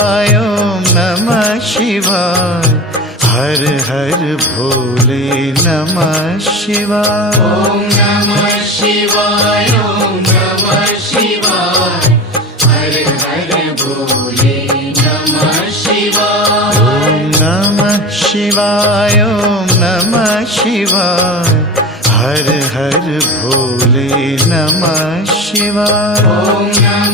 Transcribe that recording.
शिवाय ओम नमः शिवाय। हर हर भोले नमः शिवाय। ओम नमः शिवाय ओम नमः शिवाय। हर हर भोले नमः शिवाय। ओम नमः शिवाय ओम नमः शिवाय। हर हर भोले नमः शिवाय। ओम नमः